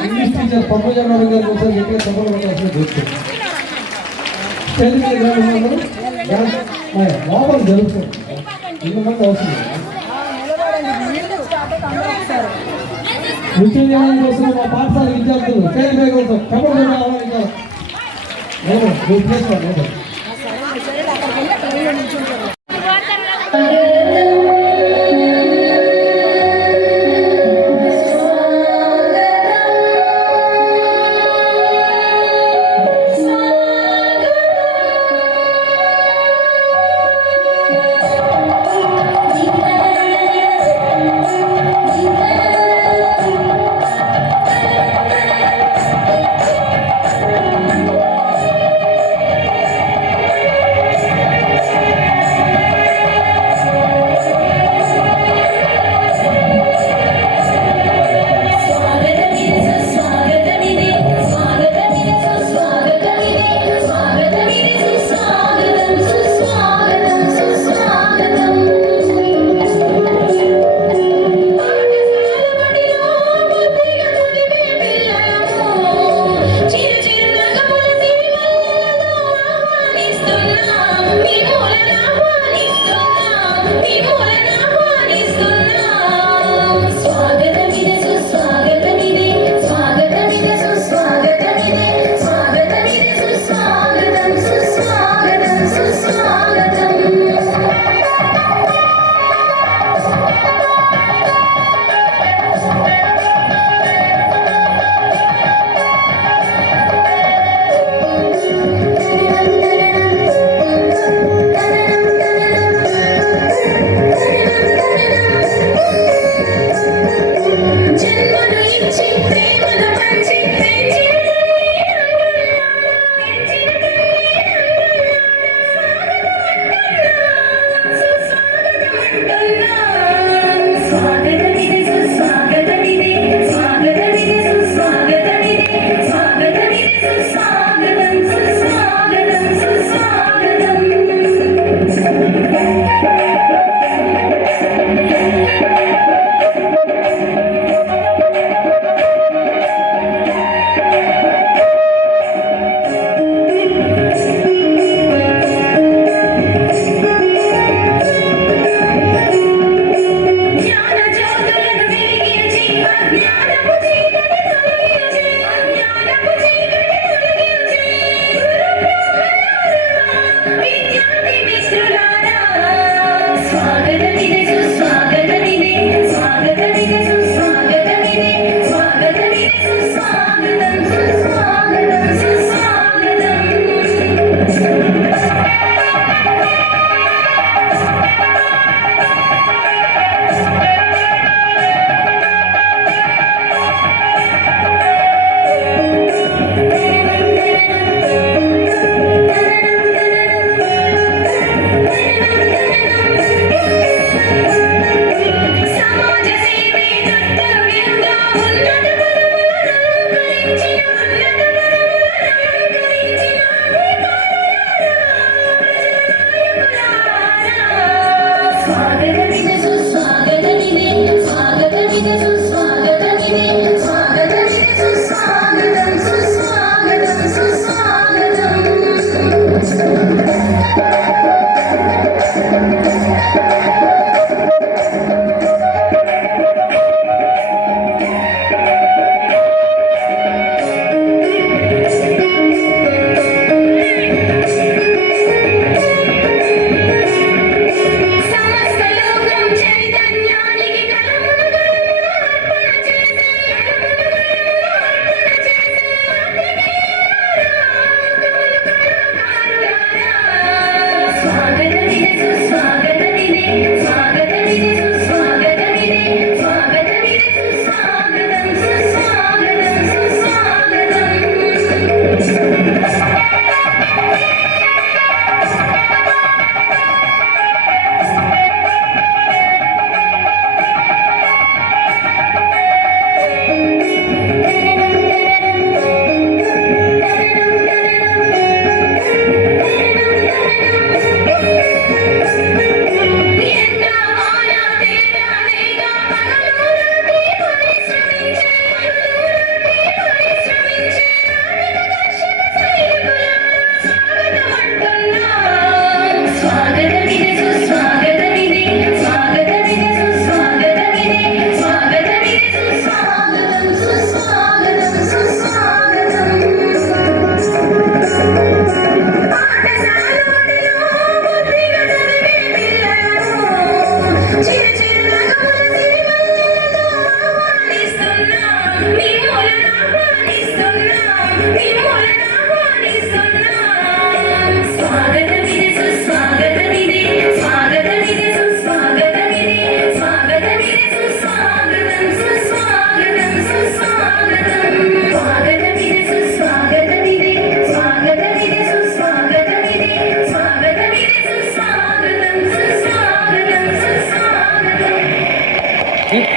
English teacher పంపజారావు గారు ఒకసారి గట్టిగా సభలు పెట్టాల్సిన చూస్తుంది స్టేజ్ లోపల జరుగుతుంది ఇంతమంది అవసరం నృత్యం మా పాఠశాల విద్యార్థులు స్టేజ్ కోసం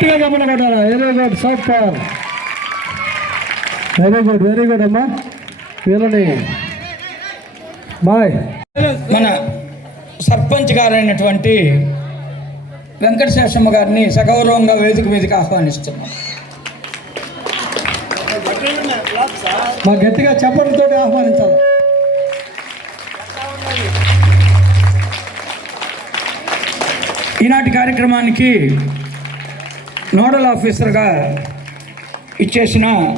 చెప్పండి కొట్టారా very good super very good very good అమ్మా. వీళ్ళని. బాయ్. మన సర్పంచ్ గారైనటువంటి వెంకటశేషమ్మ గారిని సగౌరవంగా వేదిక మీదకి ఆహ్వానిస్తున్నాం. మా గట్టిగా చెప్పడంతో ఆహ్వానించాలి? ఈనాటి కార్యక్రమానికి నోడల్ ఆఫీసర్గా ఇచ్చేసిన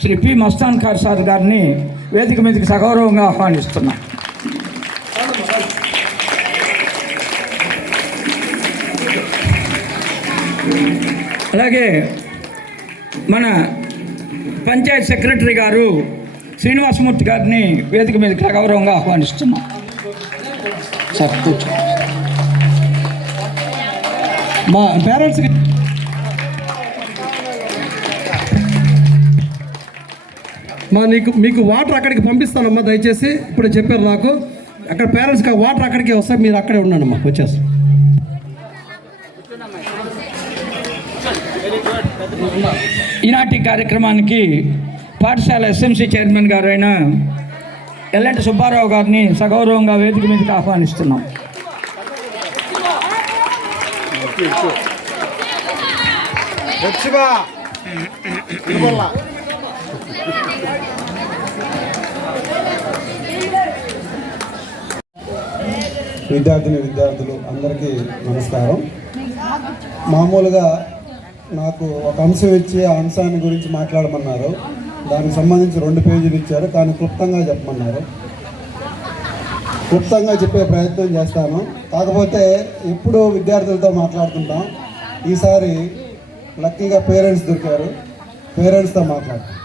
శ్రీ పి. మస్తాన్ ఖార్ సార్ గారిని వేదిక మీదకి సగౌరవంగా ఆహ్వానిస్తున్నాం. అలాగే మన పంచాయత్ సెక్రటరీ గారు శ్రీనివాసమూర్తి గారిని వేదిక మీదకి సగౌరవంగా ఆహ్వానిస్తున్నాం. సార్ కూర్చో. మా పేరెంట్స్కి మా నీకు మీకు వాటర్ అక్కడికి పంపిస్తానమ్మా దయచేసి. ఇప్పుడు చెప్పారు నాకు. అక్కడ పేరెంట్స్కి వాటర్ అక్కడికి వస్తాయి మీరు అక్కడే ఉన్నానమ్మా వచ్చేసి ఈనాటి కార్యక్రమానికి పాఠశాల ఎస్ఎంసీ చైర్మన్ గారు అయిన ఎల్లంటి సుబ్బారావు గారిని సగౌరవంగా వేదిక మీదకి ఆహ్వానిస్తున్నాం. విద్యార్థిని విద్యార్థులు అందరికీ నమస్కారం. మామూలుగా నాకు ఒక అంశం ఇచ్చి ఆ అంశాన్ని గురించి మాట్లాడమన్నారు. దానికి సంబంధించి రెండు పేజీలు ఇచ్చారు కానీ క్లుప్తంగా చెప్పమన్నారు. క్లుప్తంగా చెప్పే ప్రయత్నం చేస్తాను. కాకపోతే ఎప్పుడూ విద్యార్థులతో మాట్లాడుతుంటాం ఈసారి లక్కీగా పేరెంట్స్ దొరికారు. పేరెంట్స్తో మాట్లాడతాం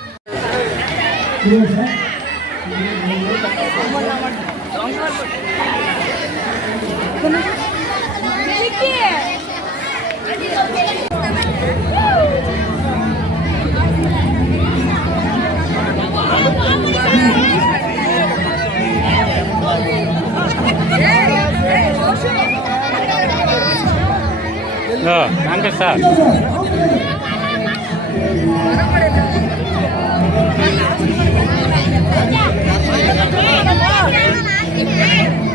Ja, danke sehr. పడిపోతాం కెమెరామెన్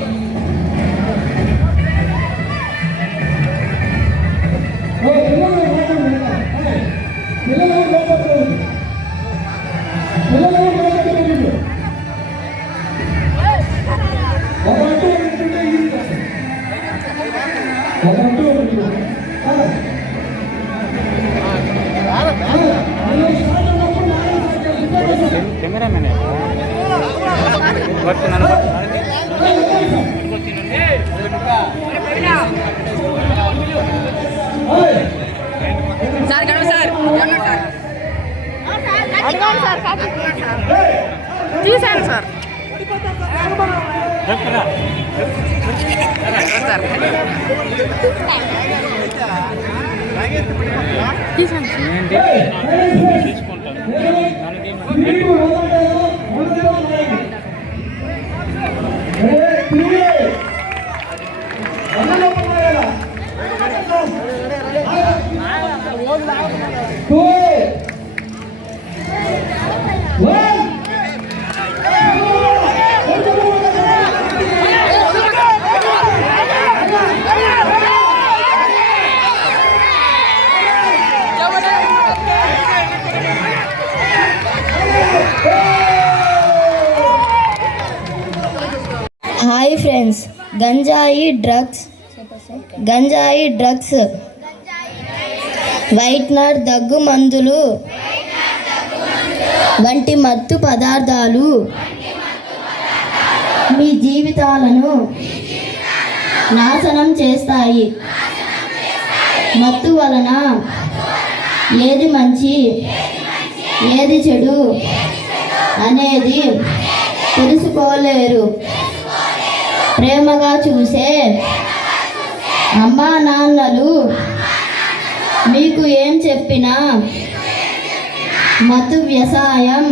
సార్ గణం సార్. గణం సార్. అడగాలి సార్ తీసాను సార్ తీసుకుంటాను. ఫ్రెండ్స్ గంజాయి డ్రగ్స్ గంజాయి డ్రగ్స్ వైట్నర్ దగ్గు మందులు వంటి మత్తు పదార్థాలు మీ జీవితాలను నాశనం చేస్తాయి. మత్తు వలన ఏది మంచి ఏది చెడు అనేది తెలుసుకోలేరు. ప్రేమగా చూసే అమ్మా నాన్నలు మీకు ఏం చెప్పినా మత్తు వ్యవసాయం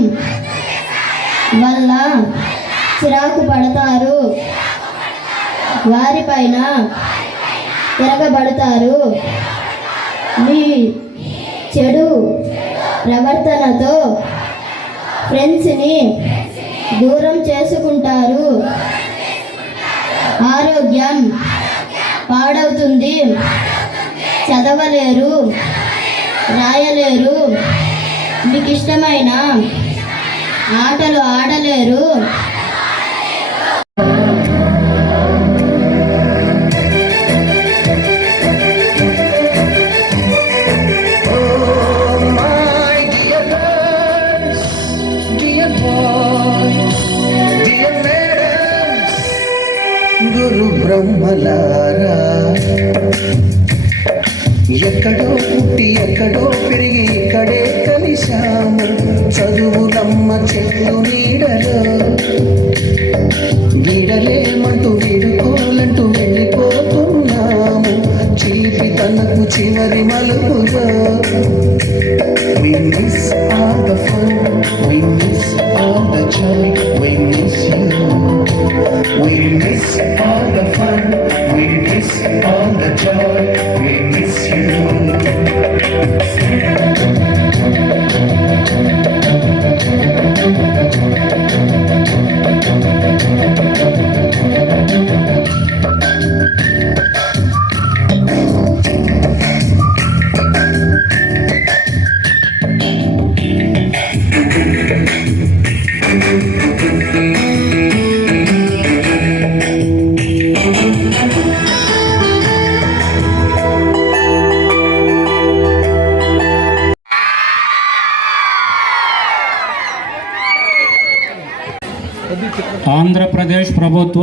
వల్ల చిరాకు పడతారు. వారిపైన తిరగబడతారు. మీ చెడు ప్రవర్తనతో ఫ్రెండ్స్ని దూరం చేసుకుంటారు. ఆరోగ్యం పాడవుతుంది. చదవలేరు రాయలేరు. మీకు ఇష్టమైన ఆటలు ఆడలేరు. కలిశాము చదువులమ్మ చెల్లుని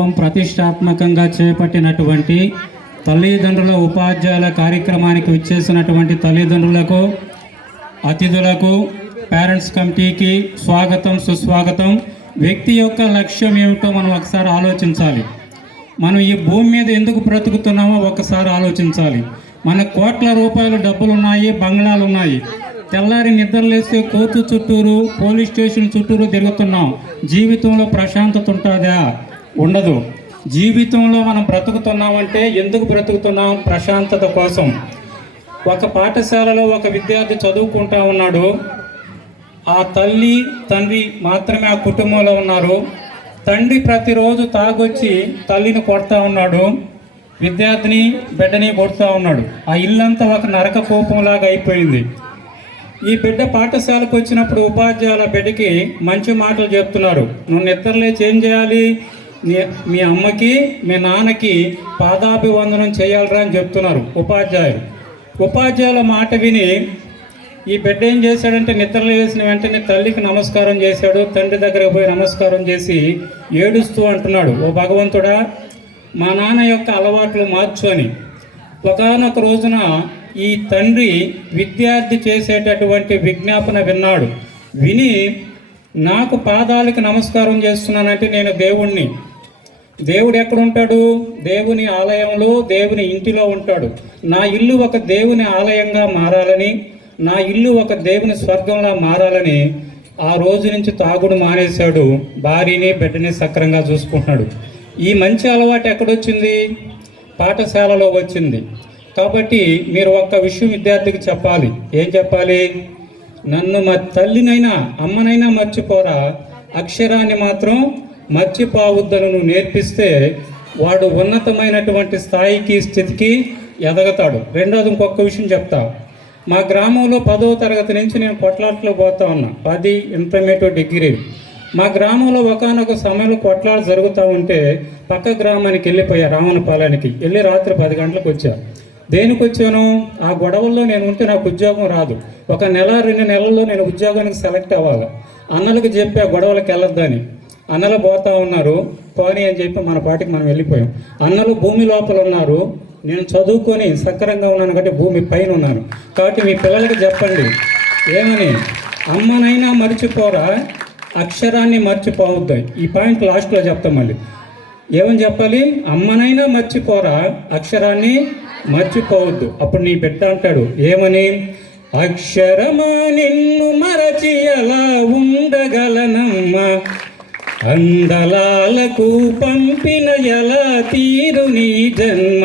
ప్రభుత్వం ప్రతిష్టాత్మకంగా చేపట్టినటువంటి తల్లిదండ్రుల ఉపాధ్యాయుల కార్యక్రమానికి విచ్చేసినటువంటి తల్లిదండ్రులకు అతిథులకు పేరెంట్స్ కమిటీకి స్వాగతం సుస్వాగతం. వ్యక్తి యొక్క లక్ష్యం ఏమిటో మనం ఒకసారి ఆలోచించాలి. మనం ఈ భూమి మీద ఎందుకు బ్రతుకుతున్నామో ఒకసారి ఆలోచించాలి. మన కోట్ల రూపాయలు డబ్బులు ఉన్నాయి బంగ్లాలు ఉన్నాయి తెల్లారి నిద్రలేస్తే కోర్టు చుట్టూరు పోలీస్ స్టేషన్ చుట్టూరు తిరుగుతున్నాం. జీవితంలో ప్రశాంతత ఉంటుందా? ఉండదు. జీవితంలో మనం బ్రతుకుతున్నామంటే ఎందుకు బ్రతుకుతున్నాం? ప్రశాంతత కోసం. ఒక పాఠశాలలో ఒక విద్యార్థి చదువుకుంటా ఉన్నాడు. ఆ తల్లి తండ్రి మాత్రమే ఆ కుటుంబంలో ఉన్నారు. తండ్రి ప్రతిరోజు తాగొచ్చి తల్లిని కొడతా ఉన్నాడు. విద్యార్థిని బిడ్డని కొడుతూ ఉన్నాడు. ఆ ఇల్లంతా ఒక నరక కోపంలాగా అయిపోయింది. ఈ బిడ్డ పాఠశాలకు వచ్చినప్పుడు ఉపాధ్యాయుల బిడ్డకి మంచి మాటలు చెప్తున్నారు. నువ్వు నిద్రలేచి ఏం చేయాలి? మీ అమ్మకి మీ నాన్నకి పాదాభివందనం చేయాలరా అని చెప్తున్నారు ఉపాధ్యాయులు. ఉపాధ్యాయుల మాట విని ఈ బిడ్డ ఏం చేశాడంటే నిద్రలు వేసిన వెంటనే తల్లికి నమస్కారం చేశాడు తండ్రి దగ్గరకు పోయి నమస్కారం చేసి ఏడుస్తూ అంటున్నాడు. ఓ భగవంతుడా మా నాన్న యొక్క అలవాట్లు మార్చు అని. ఒకనొక రోజున ఈ తండ్రి విద్యార్థి చేసేటటువంటి విజ్ఞాపన విన్నాడు. విని నాకు పాదాలకు నమస్కారం చేస్తున్నానంటే నేను దేవుణ్ణి. దేవుడు ఎక్కడ ఉంటాడు దేవుని ఆలయంలో దేవుని ఇంటిలో ఉంటాడు. నా ఇల్లు ఒక దేవుని ఆలయంగా మారాలని నా ఇల్లు ఒక దేవుని స్వర్గంలా మారాలని ఆ రోజు నుంచి తాగుడు మానేశాడు. భార్యని బిడ్డని సక్రంగా చూసుకుంటున్నాడు. ఈ మంచి అలవాటు ఎక్కడొచ్చింది? పాఠశాలలో వచ్చింది. కాబట్టి మీరు ఒక్క విషయం విద్యార్థికి చెప్పాలి. ఏం చెప్పాలి? నన్ను మా తల్లినైనా అమ్మనైనా మర్చిపోరా. అక్షరాన్ని మాత్రం మర్చిపోవద్దని నేర్పిస్తే వాడు ఉన్నతమైనటువంటి స్థాయికి స్థితికి ఎదగతాడు. రెండోది ఇంకొక విషయం చెప్తా. మా గ్రామంలో పదవ తరగతి నుంచి నేను కొట్లాట్లో పోతా ఉన్నా. పది ఇంటర్మీడియట్ డిగ్రీ. మా గ్రామంలో ఒకనొక సమయంలో కొట్లాట జరుగుతూ ఉంటే పక్క గ్రామానికి వెళ్ళిపోయా రావణపాలెనికి. వెళ్ళి రాత్రి పది గంటలకు వచ్చా. దేనికి వచ్చాను? ఆ గొడవల్లో నేను ఉంటే నాకు ఉద్యోగం రాదు. ఒక నెల రెండు నెలల్లో నేను ఉద్యోగానికి సెలెక్ట్ అవ్వాలి. అన్నలకు చెప్పి ఆ గొడవలకు వెళ్ళొద్దని. అన్నలు పోతా ఉన్నారు పోని అని చెప్పి మన పాటికి మనం వెళ్ళిపోయాం. అన్నలు భూమి లోపల ఉన్నారు నేను చదువుకొని సక్రంగా ఉన్నాను కాబట్టి భూమి పైన ఉన్నాను. కాబట్టి మీ పిల్లలకి చెప్పండి ఏమని? అమ్మనైనా మర్చిపోరా? అక్షరాన్ని మర్చిపోవద్దు. ఈ పాయింట్ లాస్ట్లో చెప్తాం మళ్ళీ. ఏమని చెప్పాలి? అమ్మనైనా మర్చిపోరా? అక్షరాన్ని మర్చిపోవద్దు. అప్పుడు నీ బిడ్డ అంటాడు ఏమని? అక్షరమా నిన్ను మరచి ఎలా ఉండగలనమ్మా. అందలాలకు పంపిన ఎలా తీరు నీ జన్మ?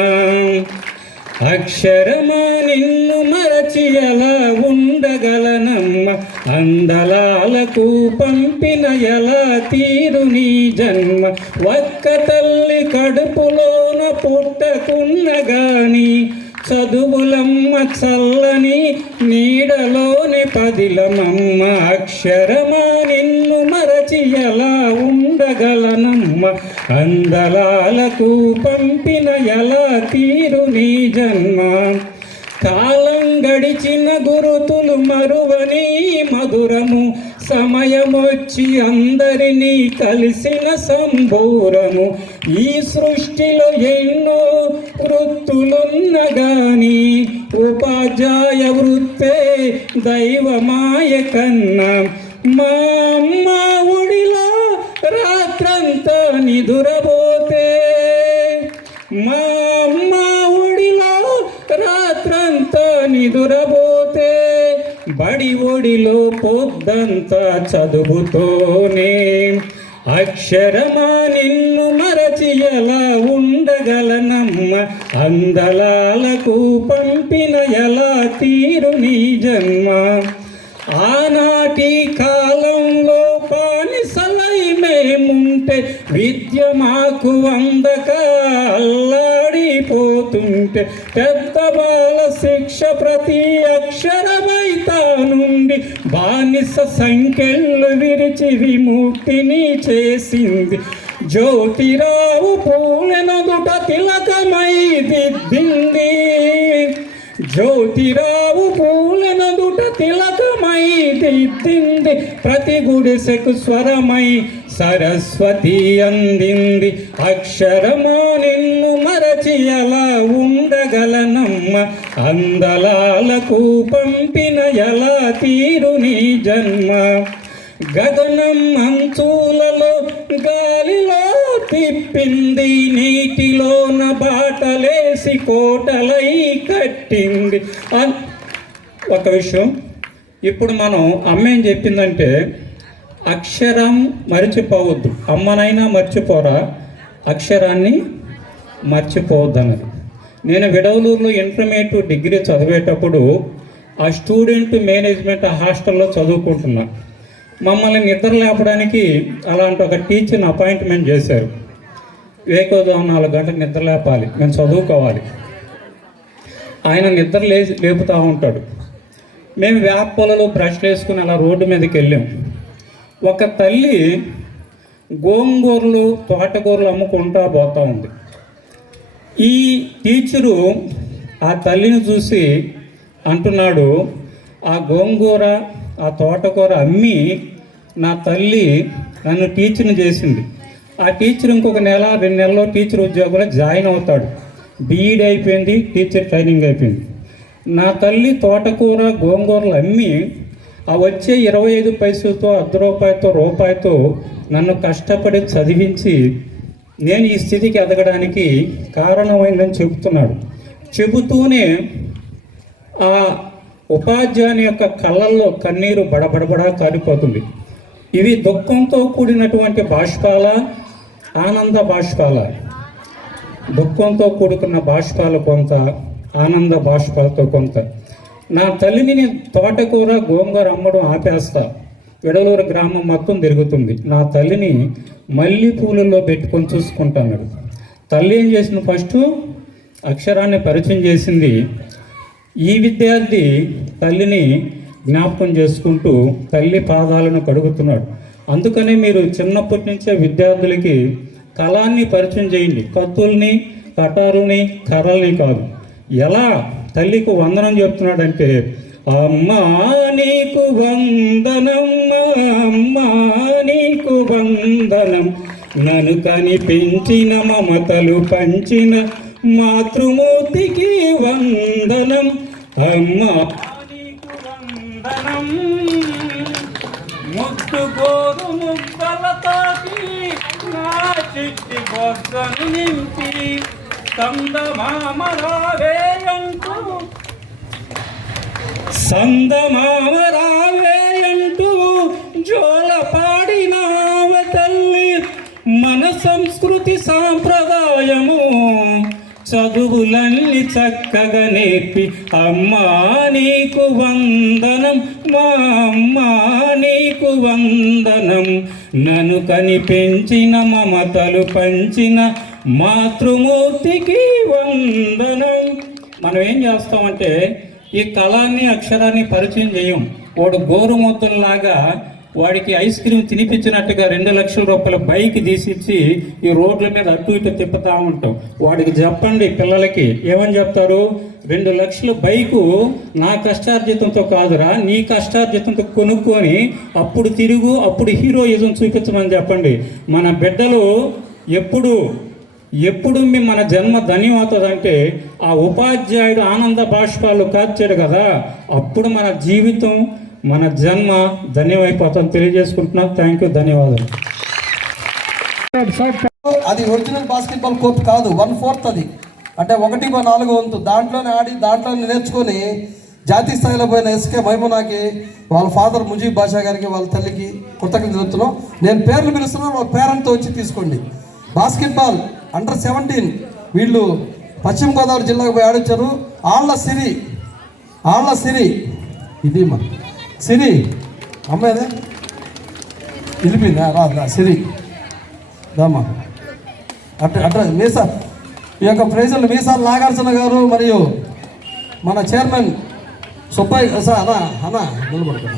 అక్షరమా నిన్ను మరచి ఎలా ఉండగలనమ్మ? అందలాలకు పంపిన ఎలా తీరు నీ జన్మ? ఒక్క తల్లి కడుపులోన పుట్టకున్న గాని చదువులమ్మ చల్లని నీడలోని పదిలమమ్మ అక్షరమా నిన్ను మరచి ఎలా ఉండగలనమ్మ. అందలాలకు పంపిన ఎలా తీరు నీ జన్మ? కాలం గడిచిన గురుతులు మరువని మధురము సమయమొచ్చి అందరినీ కలిసిన సంబూరము ఈ సృష్టిలో ఎన్నో వృత్తులున్న గాని ఉపాధ్యాయ వృత్తే దైవమాయ కన్నా మా అమ్మ ఒడిలో రాత్రంతా నిదురబోతే మా అమ్మ ఒడిలో రాత్రంతా నిదురబో బడి ఒడిలో పొద్దంతా చదువుతోనే అక్షరమా నిన్ను మరచి ఎలా ఉండగలనమ్మ? అందలాలకు పంపిన ఎలా తీరు నీ జన్మ ఆనాటి కాలంలో పానిసలై మేముంటే విద్య మాకు అందక పోతుంటే పెద్ద బాల శిక్ష ప్రతి అక్షరమై బానిస సంఖ్యలు విరిచి విముక్తిని చేసింది. జ్యోతిరావు పూలెనదుట తిలకమై దిద్దింది. జ్యోతిరావు పూలెనదుట తిలకమై దిద్దింది. ప్రతి గుడిసెకు స్వరమై సరస్వతి అందింది అక్షరము నిన్ను మరచి ఎలా ఉండగలనమ్మ. అందలాలకు పంపిన ఎలా తీరు నీ జన్మ. గగనం అంచులలో గాలిలో తిప్పింది నీటిలోన బాటలేసి కోటలై కట్టింది. ఒక విషయం ఇప్పుడు మనం అమ్మ ఏం చెప్పిందంటే అక్షరం మర్చిపోవద్దు. అమ్మనైనా మర్చిపోరా? అక్షరాన్ని మర్చిపోవద్దు అన్నది నేను విడవలూరులో ఇంటర్మీడియట్ డిగ్రీ చదివేటప్పుడు ఆ స్టూడెంట్ మేనేజ్మెంట్ హాస్టల్లో చదువుకుంటున్నా. మమ్మల్ని నిద్ర లేపడానికి అలాంటి ఒక టీచర్ని అపాయింట్మెంట్ చేశారు. వేకోదాం నాలుగు గంటలు నిద్ర లేపాలి. మేము చదువుకోవాలి. ఆయన నిద్ర లేచి లేపుతూ ఉంటాడు. మేము వేప పొలలో బ్రష్లు వేసుకుని అలా రోడ్డు మీదకి వెళ్ళాం. ఒక తల్లి గోంగూరలు తోటకూరలు అమ్ముకుంటా పోతూ ఉంది. ఈ టీచరు ఆ తల్లిని చూసి అంటున్నాడు ఆ గోంగూర ఆ తోటకూర అమ్మి నా తల్లి నన్ను టీచర్ని చేసింది. ఆ టీచర్ ఇంకొక నెల రెండు నెలల్లో టీచర్ ఉద్యోగంలో జాయిన్ అవుతాడు. బీఈడీ అయిపోయింది టీచర్ ట్రైనింగ్ అయిపోయింది. నా తల్లి తోటకూర గోంగూరలు అమ్మి ఆ వచ్చే ఇరవై ఐదు పైసలతో అర్ధ రూపాయతో రూపాయితో నన్ను కష్టపడి చదివించి నేను ఈ స్థితికి ఎదగడానికి కారణమైందని చెబుతున్నాడు. చెబుతూనే ఆ ఉపాధ్యాయుని యొక్క కళ్ళల్లో కన్నీరు బడబడబడా కారిపోతుంది. ఇవి దుఃఖంతో కూడినటువంటి బాష్పాల ఆనంద బాష్పాల. దుఃఖంతో కూడుకున్న బాష్పాలు కొంత ఆనంద బాష్పాలతో కొంత. నా తల్లిని నేను తోటకూర గోంగూర అమ్మడం ఆపేస్తా. విడలూరు గ్రామం మొత్తం తిరుగుతుంది. నా తల్లిని మల్లె పూలలో పెట్టుకొని చూసుకుంటాను తల్లి ఏం చేసిన ఫస్ట్? అక్షరాన్ని పరిచయం చేసింది. ఈ విద్యార్థి తల్లిని జ్ఞాపకం చేసుకుంటూ తల్లి పాదాలను కడుగుతున్నాడు. అందుకనే మీరు చిన్నప్పటి నుంచే విద్యార్థులకి కళాన్ని పరిచయం చేయండి. కత్తుల్ని కటారుని కర్రల్ని కాదు. ఎలా? తల్లికి వందనం చెప్తున్నాడంటే అమ్మా నీకు వందనమ్మా అమ్మా నీకు వందనం. నన్ను కనిపించిన మమతలు పంచిన మాతృమూర్తికి వందనం. అమ్మా నీకు వందనం. ముద్దు గోరు ముద్దలతోటి నా చిట్టి బొగ్గను నింపి సందమామరావేయంటూ. జోల పాడినావ తల్లి మన సంస్కృతి సాంప్రదాయము. చదువులన్నీ చక్కగా నేర్పి అమ్మా నీకు వందనం మా అమ్మా నీకు వందనం. నన్ను కని పెంచిన మమతలు పంచిన మాతృమూర్తికి వందనం. మనం ఏం చేస్తామంటే ఈ కళాన్ని అక్షరాన్ని పరిచయం చేయం. వాడు గోరుమూతల్లాగా వాడికి ఐస్ క్రీమ్ తినిపించినట్టుగా రెండు లక్షల రూపాయల బైక్ తీసిచ్చి ఈ రోడ్ల మీద అటు ఇటు తిప్పుతూ ఉంటాం. వాడికి చెప్పండి పిల్లలకి ఏమని చెప్తారు? రెండు లక్షల బైకు నా కష్టార్జితంతో కాదురా నీ కష్టార్జితంతో కొనుక్కొని అప్పుడు తిరుగు అప్పుడు హీరోయిజం చూపించమని చెప్పండి. మన బిడ్డలు ఎప్పుడు ఎప్పుడు మీ మన జన్మ ధన్యమవుతుందంటే ఆ ఉపాధ్యాయుడు ఆనంద బాష్పాలు కాచాడు కదా అప్పుడు మన జీవితం మన జన్మ ధన్యమైపోతాం తెలియజేసుకుంటున్నాం. థ్యాంక్ యూ ధన్యవాదాలు. అది ఒరిజినల్ బాస్కెట్బాల్ కోర్ట్ కాదు వన్ ఫోర్త్ అది. అంటే ఒకటి బై నాలుగు వంతు. దాంట్లోనే ఆడి దాంట్లోనే నేర్చుకొని జాతీయ స్థాయిలో పోయిన ఎస్కే మైమునాకి వాళ్ళ ఫాదర్ ముజీబ్ బాషా గారికి వాళ్ళ తల్లికి కృతజ్ఞత చెప్తున్నాం నేను పేర్లు పిలుస్తున్నాను వాళ్ళ పేరెంట్తో వచ్చి తీసుకోండి. బాస్కెట్బాల్ అండర్ సెవెంటీన్ వీళ్ళు పశ్చిమ గోదావరి జిల్లాకు పోయి ఆడొచ్చారు. ఆళ్ళ సిరి ఆళ్ళ సిరి. ఇది మరి. సిరి. అమ్మాయిదే? వెళ్ళిపోయిందా రాదా? సిరి. దామా అట్ట మీ మీసా. ఈ యొక్క ప్రైజులు మీసాల నాగార్జున గారు మరియు మన చైర్మన్ సుబ్బయ్య సార్ అనా అనా నిలబడుతున్నారు.